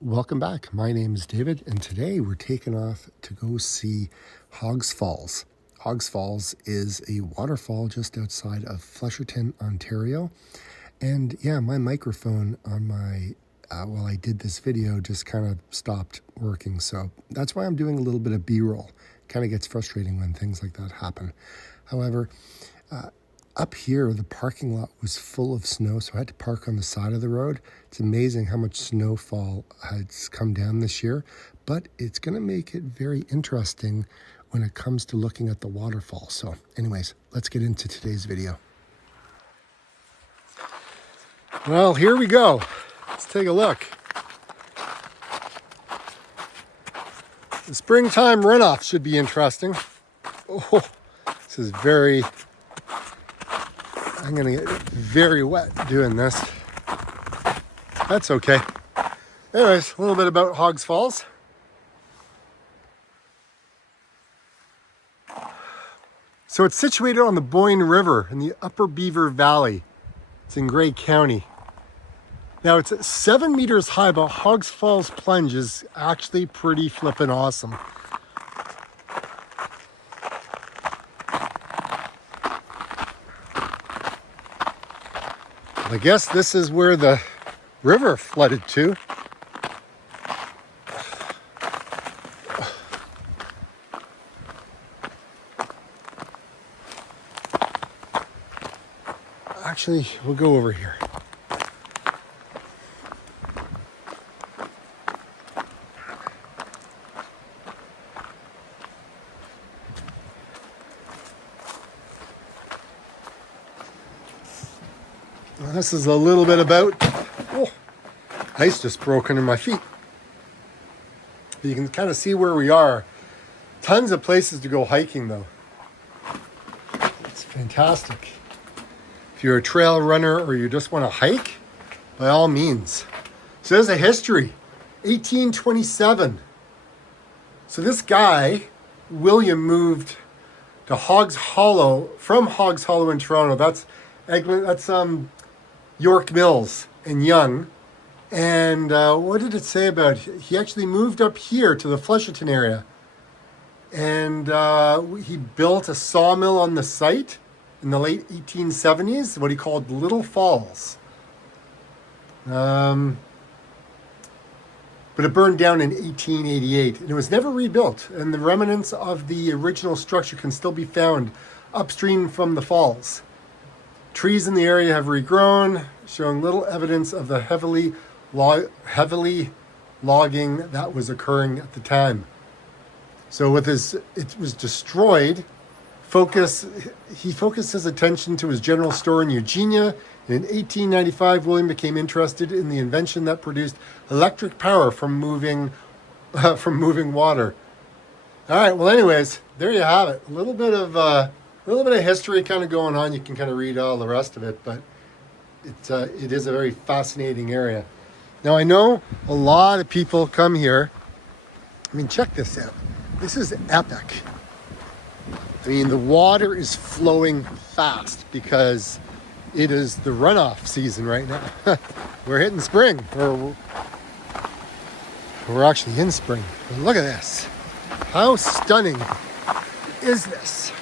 Welcome back. My name is David, and today we're taking off to go see Hoggs Falls. Hoggs Falls is a waterfall just outside of Flesherton, Ontario. And yeah, my microphone on my, while I did this video, just kind of stopped working. So that's why I'm doing a little bit of B-roll. Kind of gets frustrating when things like that happen. However, up here, the parking lot was full of snow, so I had to park on the side of the road. It's amazing how much snowfall has come down this year, but it's going to make it very interesting when it comes to looking at the waterfall. So anyways, let's get into today's video. Well, here we go. Let's take a look. The springtime runoff should be interesting. Oh, this is very... I'm going to get very wet doing this. That's okay. Anyways, a little bit about Hoggs Falls. So it's situated on the Boyne River in the Upper Beaver Valley. It's in Grey County. Now it's 7 meters high, but Hoggs Falls plunge is actually pretty flippin' awesome. I guess this is where the river flooded to. Actually, we'll go over here. This is a little bit about, ice just broke under my feet. You can kind of see where we are. Tons of places to go hiking though. It's fantastic. If you're a trail runner or you just want to hike, by all means. So there's a history, 1827. So this guy, William, moved to Hoggs Hollow, from Hoggs Hollow in Toronto. That's York Mills and Young. And what did it say about it? He actually moved up here to the Flesherton area. And he built a sawmill on the site in the late 1870s, what he called Little Falls. But it burned down in 1888. And it was never rebuilt. And the remnants of the original structure can still be found upstream from the falls. Trees in the area have regrown, showing little evidence of the heavily logging that was occurring at the time. So with his, it was destroyed. He focused his attention to his general store in Eugenia. And in 1895, William became interested in the invention that produced electric power from moving water. All right. Well, anyways, there you have it. A little bit of history kind of going on. You can kind of read all the rest of it, but it is a very fascinating area. Now, I know a lot of people come here. I mean, check this out. This is epic. I mean, the water is flowing fast because it is the runoff season right now. We're hitting spring. We're actually in spring. But look at this. How stunning is this?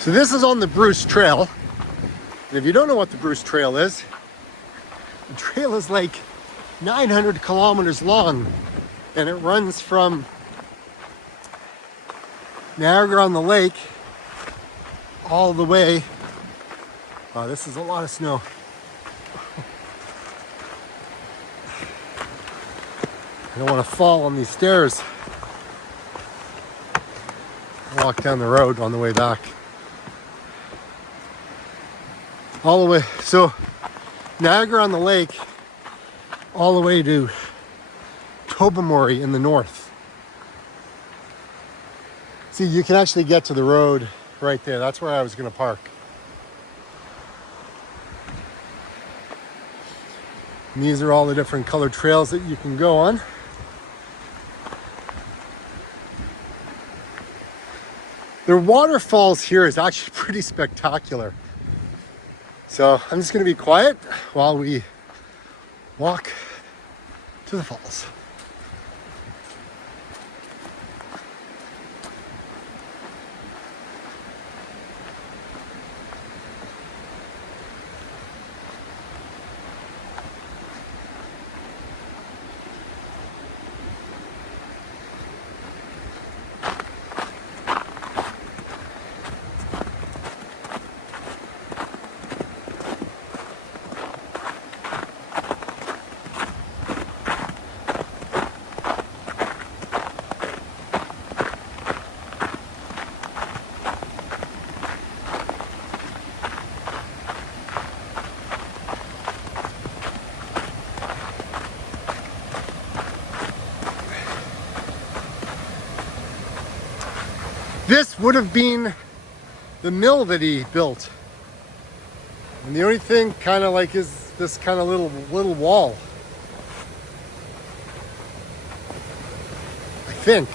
So this is on the Bruce Trail. And if you don't know what the Bruce Trail is, the trail is like 900 kilometers long. And it runs from Niagara-on-the-Lake all the way. Oh, this is a lot of snow. I don't want to fall on these stairs. Walk down the road on the way back. All the way, so Niagara-on-the-Lake, all the way to Tobermory in the north. See, you can actually get to the road right there. That's where I was going to park. And these are all the different colored trails that you can go on. The waterfalls here is actually pretty spectacular. So I'm just going to be quiet while we walk to the falls. This would have been the mill that he built. And the only thing kind of like is this kind of little wall. I think.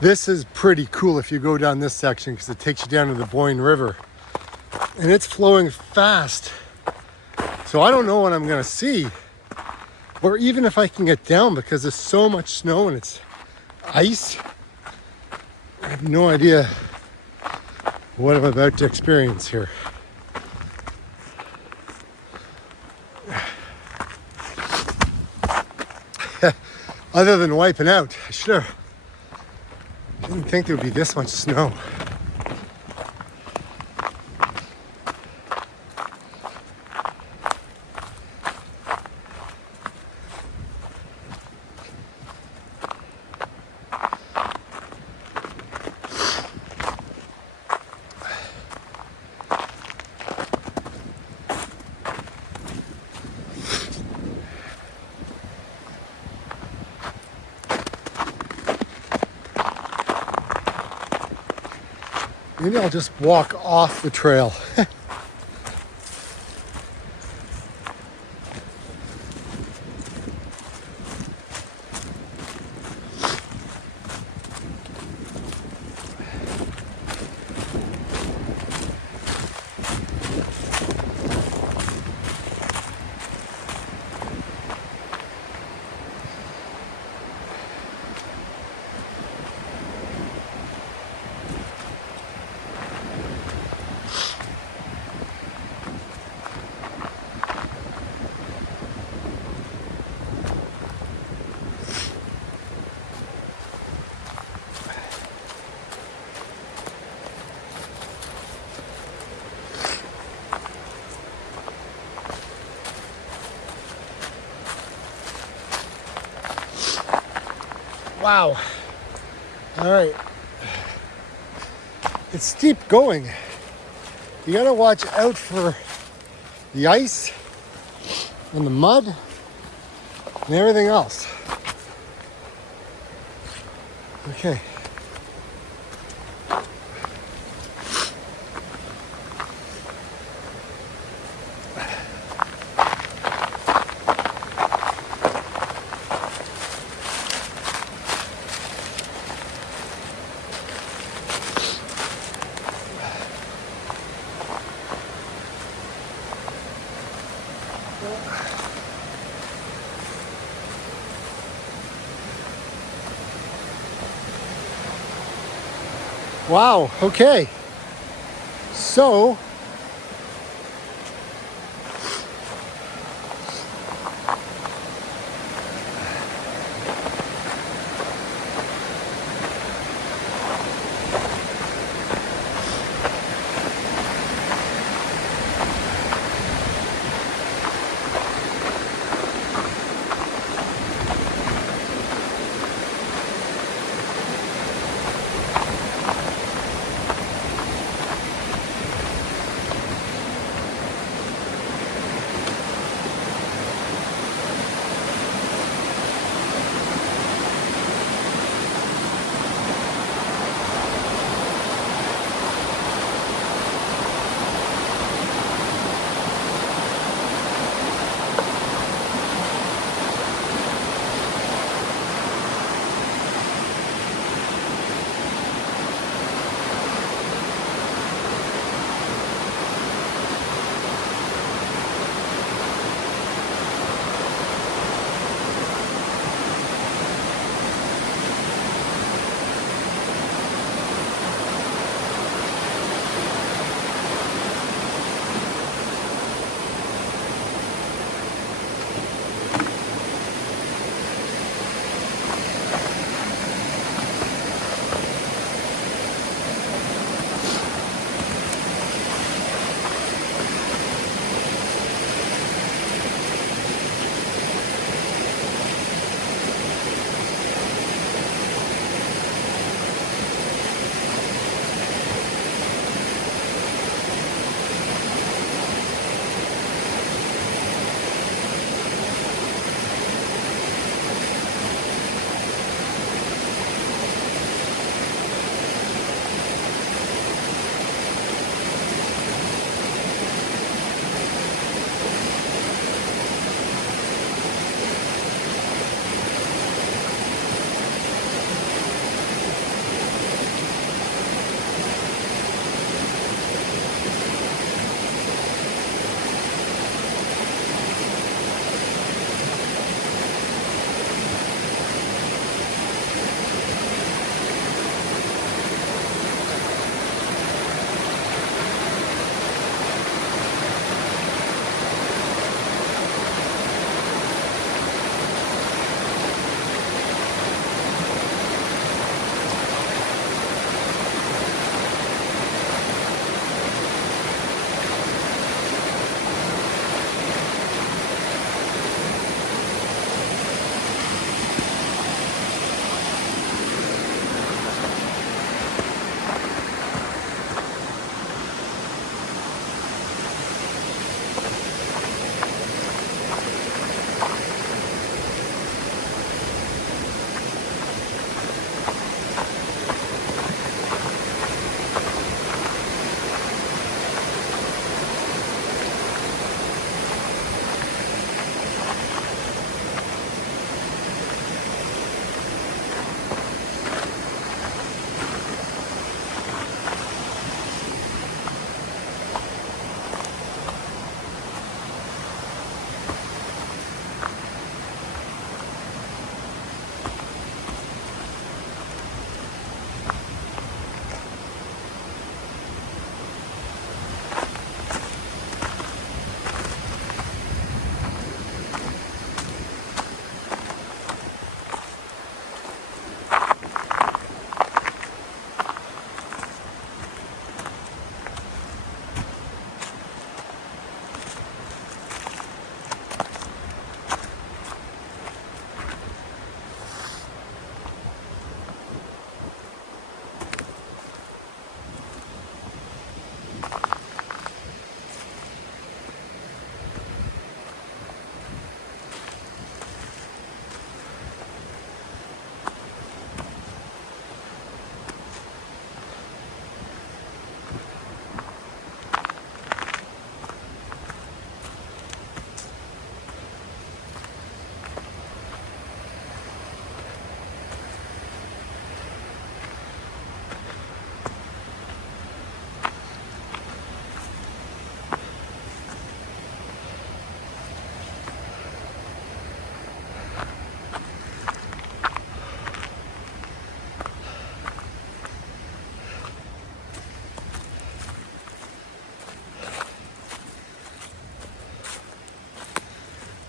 This is pretty cool if you go down this section because it takes you down to the Boyne River. And it's flowing fast. So I don't know what I'm going to see. Or even if I can get down because there's so much snow and it's ice. I have no idea what I'm about to experience here. Other than wiping out, I didn't think there would be this much snow. Maybe I'll just walk off the trail. Wow. All right. It's steep going. You gotta watch out for the ice and the mud and everything else. Okay. Wow, okay. So,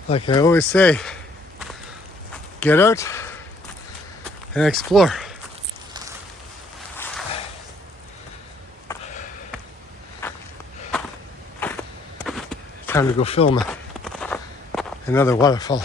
Like I always say, get out and explore. Time to go film another waterfall.